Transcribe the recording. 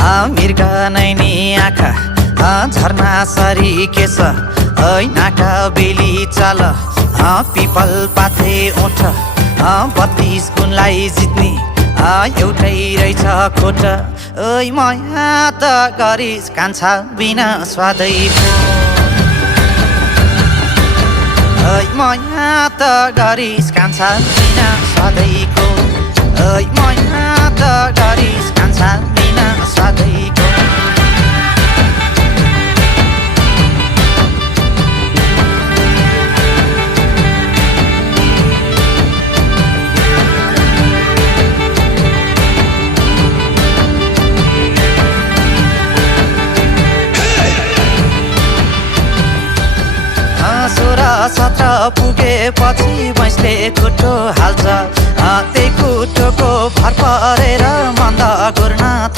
मृगा नैनी आँखा झरना sorry case नाका बेली चाल पिपल पाथे ओठ 32 गुणलाई जित्ने एउटै रहेछ खोट ओइ माया त गरिस कान्छा बिना स्वादैको ओइ माया त गरिस कान्छा बिना स्वादैको ओइ माया त गरिस कान्छा बिना स्वादैको सत्र पुगेपछि भैँसले खुट्टो हाल्छ त्यही खुट्टोको भर परेर मन्द गुर्न